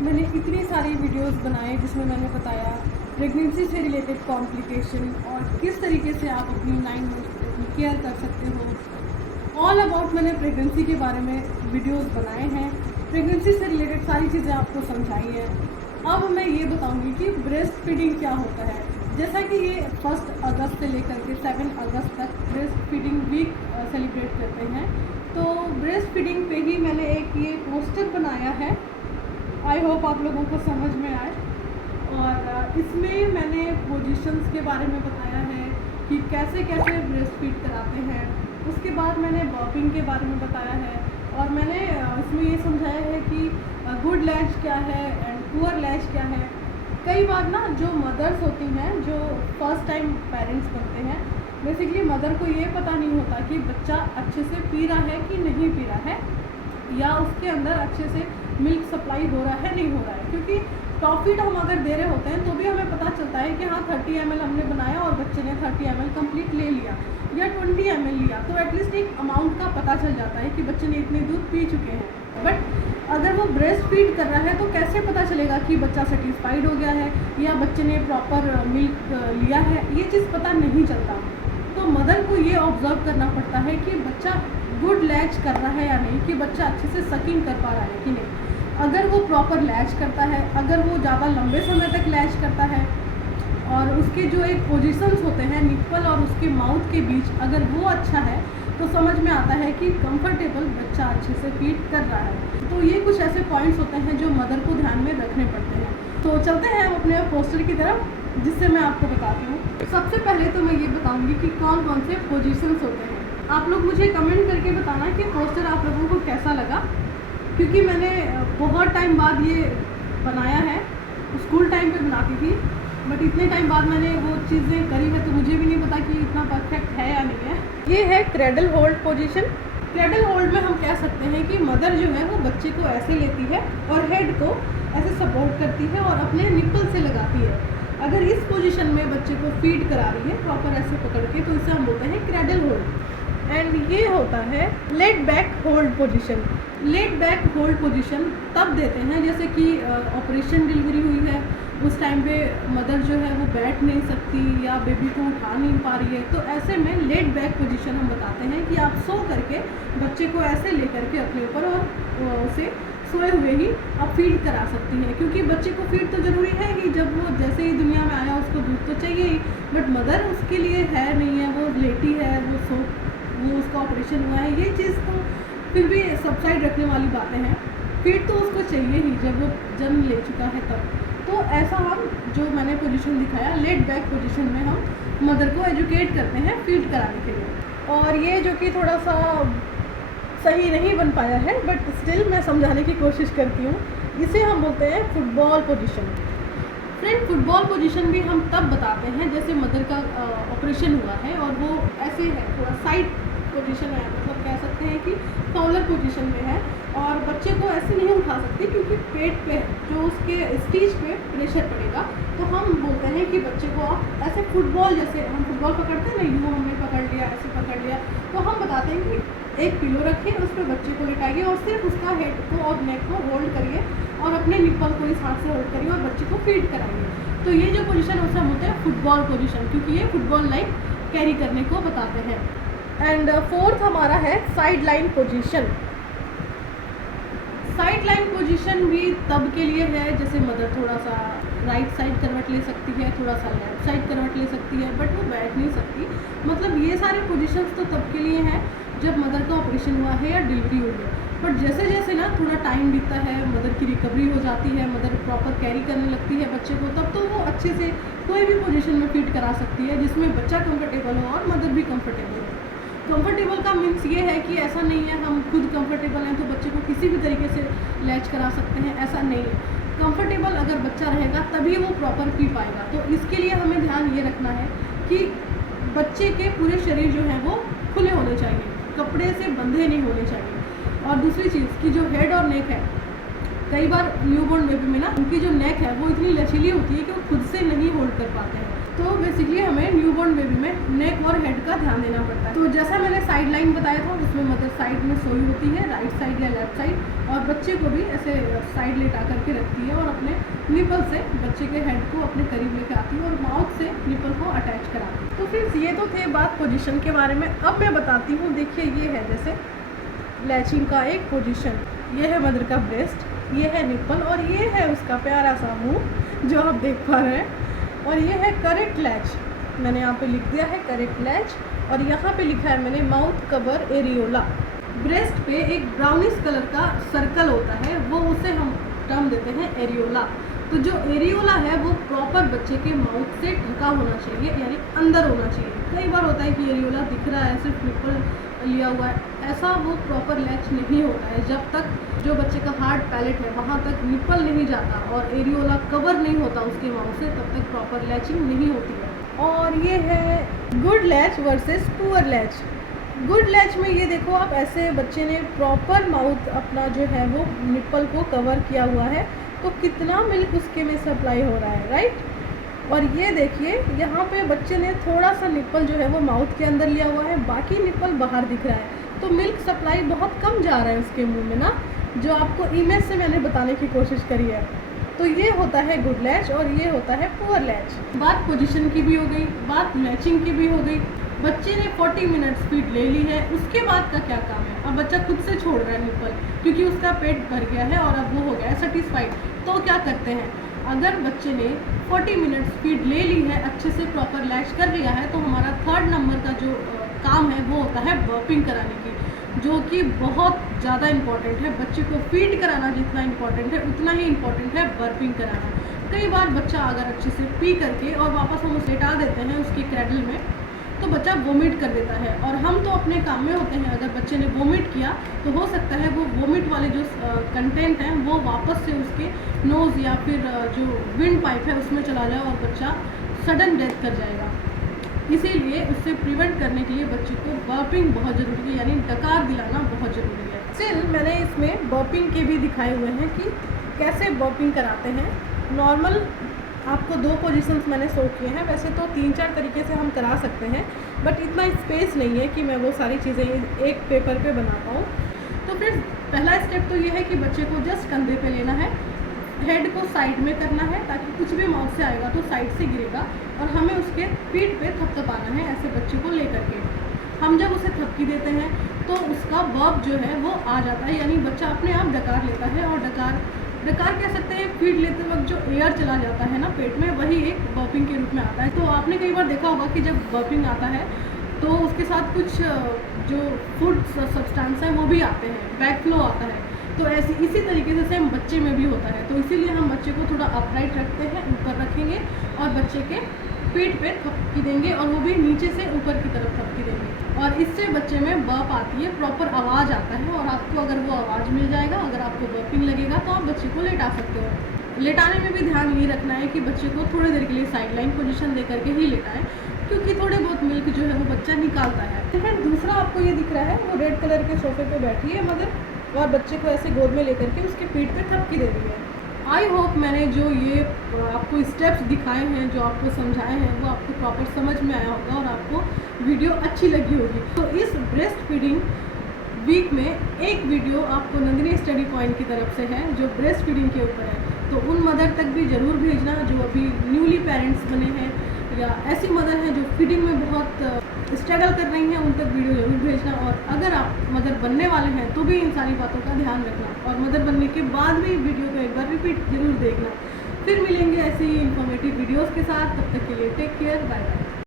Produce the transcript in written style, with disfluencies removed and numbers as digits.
मैंने इतनी सारी वीडियोस बनाए जिसमें मैंने बताया प्रेगनेंसी से रिलेटेड कॉम्प्लिकेशन और किस तरीके से आप अपनी 9 मंथ अपनी केयर कर सकते हो। ऑल अबाउट मैंने प्रेगनेंसी के बारे में वीडियोस बनाए हैं, प्रेगनेंसी से रिलेटेड सारी चीज़ें आपको समझाई हैं। अब मैं ये बताऊंगी कि ब्रेस्ट फीडिंग क्या होता है। जैसा कि ये 1 अगस्त से लेकर के 7 अगस्त तक ब्रेस्ट फीडिंग वीक सेलिब्रेट करते हैं, तो ब्रेस्ट फीडिंग पे ही मैंने एक ये पोस्टर बनाया है। आई होप आप लोगों को समझ में आए। और इसमें मैंने पोजीशंस के बारे में बताया है कि कैसे कैसे ब्रेस्ट फीड कराते हैं। उसके बाद मैंने बर्पिंग के बारे में बताया है और मैंने इसमें ये समझाया है कि गुड लैच क्या है एंड पुअर लैच क्या है। कई बार ना जो मदर्स होती हैं, जो फर्स्ट टाइम पेरेंट्स बनते हैं, बेसिकली मदर को ये पता नहीं होता कि बच्चा अच्छे से पी रहा है कि नहीं पी रहा है, या उसके अंदर अच्छे से मिल्क सप्लाई हो रहा है नहीं हो रहा है। क्योंकि टॉप फीड हम अगर दे रहे होते हैं तो भी हमें पता चलता है कि हाँ 30 ml हमने बनाया और बच्चे ने 30 ml कंप्लीट ले लिया या 20 ml लिया, तो एटलीस्ट एक अमाउंट का पता चल जाता है कि बच्चे ने इतने दूध पी चुके हैं। बट अगर वो ब्रेस्ट फीड कर रहा है तो कैसे पता चलेगा कि बच्चा सेटिस्फाइड हो गया है या बच्चे ने प्रॉपर मिल्क लिया है, ये चीज़ पता नहीं चलता। तो मदर को ये ऑब्जर्व करना पड़ता है कि बच्चा गुड लैच कर रहा है या नहीं, कि बच्चा अच्छे से सकिंग कर पा रहा है कि नहीं। अगर वो प्रॉपर लैच करता है, अगर वो ज़्यादा लंबे समय तक लैच करता है और उसके जो एक पोजीशंस होते हैं निप्पल और उसके माउथ के बीच, अगर वो अच्छा है तो समझ में आता है कि कंफर्टेबल बच्चा अच्छे से फीड कर रहा है। तो ये कुछ ऐसे पॉइंट्स होते हैं जो मदर को ध्यान में रखने पड़ते हैं। तो चलते हैं हम अपने पोस्टर की तरफ, जिससे मैं आपको बताती हूँ। सबसे पहले तो मैं ये बताऊँगी कि कौन कौन से पोजीशंस होते हैं। आप लोग मुझे कमेंट करके बताना कि पोस्टर आप लोगों को कैसा लगा, क्योंकि मैंने बहुत टाइम बाद ये बनाया है। स्कूल टाइम पे बनाती थी, बट इतने टाइम बाद मैंने वो चीज़ें करी है तो मुझे भी नहीं पता कि इतना परफेक्ट है या नहीं है। ये है cradle hold position. Cradle hold में हम कह सकते हैं कि मदर जो है वो बच्चे को ऐसे लेती है और हेड को ऐसे सपोर्ट करती है और अपने निप्पल से लगाती है। अगर इस पोजीशन में बच्चे को फीड करा रही है प्रॉपर ऐसे पकड़ के, तो इसे हम बोलते हैं क्रेडल होल्ड। एंड ये होता है let back hold position. Let back hold position तब देते हैं जैसे कि ऑपरेशन डिलीवरी हुई है, उस टाइम पे मदर जो है वो बैठ नहीं सकती या बेबी को उठा नहीं पा रही है, तो ऐसे में लेट बैक पोजीशन हम बताते हैं कि आप सो करके बच्चे को ऐसे लेकर के अपने ऊपर और उसे सोए हुए ही आप फीड करा सकती हैं। क्योंकि बच्चे को फीड तो ज़रूरी है ही, जब वो जैसे ही दुनिया में आया उसको दूध तो चाहिए ही, बट मदर उसके लिए है नहीं है, वो लेटी है, वो उसका ऑपरेशन हुआ है, ये चीज़ तो फिर भी सब साइड रखने वाली बातें हैं। फीड तो उसको चाहिए ही जब वो जन्म ले चुका है तब। तो ऐसा हम जो मैंने पोजीशन दिखाया लेट बैक पोजीशन में हम मदर को एजुकेट करते हैं फीड कराने के लिए। और ये जो कि थोड़ा सा सही नहीं बन पाया है, बट स्टिल मैं समझाने की कोशिश करती हूँ। इसे हम बोलते हैं football position. Friend, football position भी हम तब बताते हैं जैसे मदर का ऑपरेशन हुआ है और वो ऐसे है, थोड़ा साइड पोजीशन है, मतलब कह सकते हैं कि फॉलर पोजीशन में है और बच्चे को ऐसे नहीं उठा सकती क्योंकि पेट पे जो उसके स्टीच पे प्रेशर पड़ेगा। तो हम बोलते हैं कि बच्चे को आप ऐसे फुटबॉल, जैसे हम फुटबॉल पकड़ते हैं ना, यूँ हमने पकड़ लिया, ऐसे पकड़ लिया, तो हम बताते हैं कि एक पिलो रखिए, उस पर बच्चे को लिटाइए और सिर्फ उसका हेड को और नेक को होल्ड करिए और अपने निप्पल को इस हाथ से होल्ड करिए और बच्चे को फीड कराइए। तो ये जो पोजीशन उसे हम बोलते हैं फुटबॉल पोजीशन, क्योंकि ये फुटबॉल लाइक कैरी करने को बताते हैं। एंड फोर्थ हमारा है side line position. Side line position भी तब के लिए है जैसे मदर थोड़ा सा राइट साइड करवट ले सकती है, थोड़ा सा लेफ्ट साइड करवट ले सकती है, बट वो बैठ नहीं सकती। मतलब ये सारे पोजीशंस तो तब के लिए हैं जब मदर का ऑपरेशन हुआ है या डिलीवरी हुई है। बट जैसे जैसे ना थोड़ा टाइम बीतता है, मदर की रिकवरी हो जाती है, मदर प्रॉपर कैरी करने लगती है बच्चे को, तब तो वो अच्छे से कोई भी पोजीशन में फीड करा सकती है जिसमें बच्चा कंफर्टेबल हो और मदर भी कंफर्टेबल हो। कंफर्टेबल का मीन्स ये है कि ऐसा नहीं है हम खुद कंफर्टेबल हैं तो बच्चे को किसी भी तरीके से लैच करा सकते हैं, ऐसा नहीं है। कंफर्टेबल अगर बच्चा रहेगा तभी वो प्रॉपर पी पाएगा। तो इसके लिए हमें ध्यान ये रखना है कि बच्चे के पूरे शरीर जो है वो खुले होने चाहिए, कपड़े से बंधे नहीं होने चाहिए। और दूसरी चीज़ कि जो हेड और नेक है, कई बार न्यूबॉर्न बेबी में ना उनकी जो नेक है वो इतनी लचीली होती है कि वो खुद से नहीं होल्ड कर पाते हैं। तो बेसिकली हमें न्यूबॉर्न बेबी में नेक और हेड का ध्यान देना पड़ता है। तो जैसा मैंने साइड लाइन बताया था उसमें जिसमें मदर साइड में सोई होती है, राइट साइड या लेफ्ट साइड, और बच्चे को भी ऐसे साइड लेटा करके रखती है और अपने निपल से बच्चे के हेड को अपने करीब लेके आती है और माउथ से निपल को अटैच कराती है। तो फिर ये तो थे बात पोजीशन के बारे में। अब मैं बताती हूँ, देखिए ये है जैसे लैचिंग का एक पोजीशन, ये है मदर का ब्रेस्ट, ये है निपल और ये है उसका प्यारा सा मुँह जो आप देख पा रहे हैं, और ये है करेक्ट लैच। मैंने यहाँ पे लिख दिया है करेक्ट लैच, और यहाँ पे लिखा है मैंने माउथ कवर एरियोला। ब्रेस्ट पे एक ब्राउनिश कलर का सर्कल होता है, वो उसे हम टर्म देते हैं एरियोला। तो जो एरियोला है वो प्रॉपर बच्चे के माउथ से ढका होना चाहिए, यानी अंदर होना चाहिए। कई बार होता है कि एरियोला दिख रहा है, सिर्फ निपल लिया हुआ है, ऐसा वो प्रॉपर लैच नहीं होता है। जब तक जो बच्चे का हार्ड पैलेट है वहाँ तक निपल नहीं जाता और एरियोला कवर नहीं होता उसके माउथ से, तब तक प्रॉपर लैचिंग नहीं होती है। और ये है good latch versus poor latch. Good latch में ये देखो आप, ऐसे बच्चे ने प्रॉपर माउथ अपना जो है वो निपल को कवर किया हुआ है, तो कितना मिल्क उसके में सप्लाई हो रहा है, राइट। और ये देखिए यहाँ पे बच्चे ने थोड़ा सा निपल जो है वो माउथ के अंदर लिया हुआ है, बाकी निपल बाहर दिख रहा है, तो मिल्क सप्लाई बहुत कम जा रहा है उसके मुंह में ना, जो आपको इमेज से मैंने बताने की कोशिश करी है। तो ये होता है गुड लैच और ये होता है पुअर लैच। बात पोजीशन की भी हो गई, बात लैचिंग की भी हो गई। बच्चे ने 40 मिनट्स फीड ले ली है, उसके बाद का क्या काम है? अब बच्चा खुद से छोड़ रहा है निपल, क्योंकि उसका पेट भर गया है और अब वो हो गया है सेटिस्फाइड। तो क्या करते हैं, अगर बच्चे ने 40 मिनट्स फीड ले ली है, अच्छे से प्रॉपर लैच कर लिया है, तो हमारा 3rd नंबर का जो काम है वो होता है बर्पिंग कराने की, जो कि बहुत ज़्यादा इम्पॉर्टेंट है। बच्चे को फीड कराना जितना इम्पॉर्टेंट है उतना ही इम्पॉर्टेंट है बर्पिंग कराना। कई बार बच्चा अगर अच्छे से पी करके और वापस हम उसे लेटा देते हैं उसकी क्रैडल में, तो बच्चा वोमिट कर देता है, और हम तो अपने काम में होते हैं। अगर बच्चे ने वोमिट किया तो हो सकता है वो वोमिट वाले जो कंटेंट हैं वो वापस से उसके नोज़ या फिर जो विंड पाइप है उसमें चला जाए और बच्चा सडन डेथ कर जाएगा। इसीलिए उससे प्रिवेंट करने के लिए बच्चे को बर्पिंग बहुत ज़रूरी है, यानी डकार दिलाना बहुत ज़रूरी है। स्टिल मैंने इसमें बर्पिंग के भी दिखाए हुए हैं कि कैसे बर्पिंग कराते हैं। नॉर्मल आपको 2 पोजीशंस मैंने शो किए हैं, वैसे तो 3-4 तरीके से हम करा सकते हैं, बट इतना स्पेस नहीं है कि मैं वो सारी चीज़ें एक पेपर पे बना पाऊँ। तो फिर पहला स्टेप तो ये है कि बच्चे को जस्ट कंधे पे लेना है, हेड को साइड में करना है ताकि कुछ भी माउथ से आएगा तो साइड से गिरेगा, और हमें उसके पीठ पे थपथपाना है ऐसे बच्चे को लेकर के। हम जब उसे थपकी देते हैं तो उसका वर्ब जो है वो आ जाता है, यानी बच्चा अपने आप डकार लेता है। और डकार कह सकते हैं फीड लेते वक्त जो एयर चला जाता है ना पेट में, वही एक बर्पिंग के रूप में आता है। तो आपने कई बार देखा होगा कि जब बर्पिंग आता है तो उसके साथ कुछ जो फूड सब्सटेंस है वो भी आते हैं, बैक फ्लो आता है। तो ऐसी इसी तरीके से सेम बच्चे में भी होता है। तो इसीलिए हम बच्चे को थोड़ा अपराइट रखते हैं, ऊपर रखेंगे और बच्चे के पीठ पे थपकी देंगे, और वो भी नीचे से ऊपर की तरफ थपकी देंगे, और इससे बच्चे में बर्प आती है, प्रॉपर आवाज़ आता है। और आपको अगर वो आवाज़ मिल जाएगा, अगर आपको बर्पिंग लगेगा तो आप बच्चे को लेटा सकते हो। लेटाने में भी ध्यान ये रखना है कि बच्चे को थोड़ी देर के लिए साइडलाइन पोजीशन दे करके ही लेटाएं, क्योंकि थोड़े बहुत मिल्क जो है वो बच्चा निकालता है। फिर दूसरा आपको ये दिख रहा है, वो रेड कलर के सोफे पे बैठी है मदर, और बच्चे को ऐसे गोद में लेकर के उसके पीठ पे थपकी दे रही है। आई होप मैंने जो ये आपको स्टेप्स दिखाए हैं, जो आपको समझाए हैं, वो आपको प्रॉपर समझ में आया होगा और आपको वीडियो अच्छी लगी होगी। तो इस ब्रेस्ट फीडिंग वीक में एक वीडियो आपको नंदिनी स्टडी पॉइंट की तरफ से है जो ब्रेस्ट फीडिंग के ऊपर है, तो उन मदर तक भी ज़रूर भेजना जो अभी न्यूली पेरेंट्स बने हैं, या ऐसी मदर हैं जो फीडिंग में बहुत स्ट्रगल कर रही हैं, उन तक वीडियो ज़रूर भेजना। और अगर आप मदर बनने वाले हैं तो भी इन सारी बातों का ध्यान रखना, और मदर बनने के बाद भी वीडियो को एक बार रिपीट ज़रूर देखना। फिर मिलेंगे ऐसे ही इन्फॉर्मेटिव वीडियोज़ के साथ, तब तक के लिए टेक केयर, बाय बाय।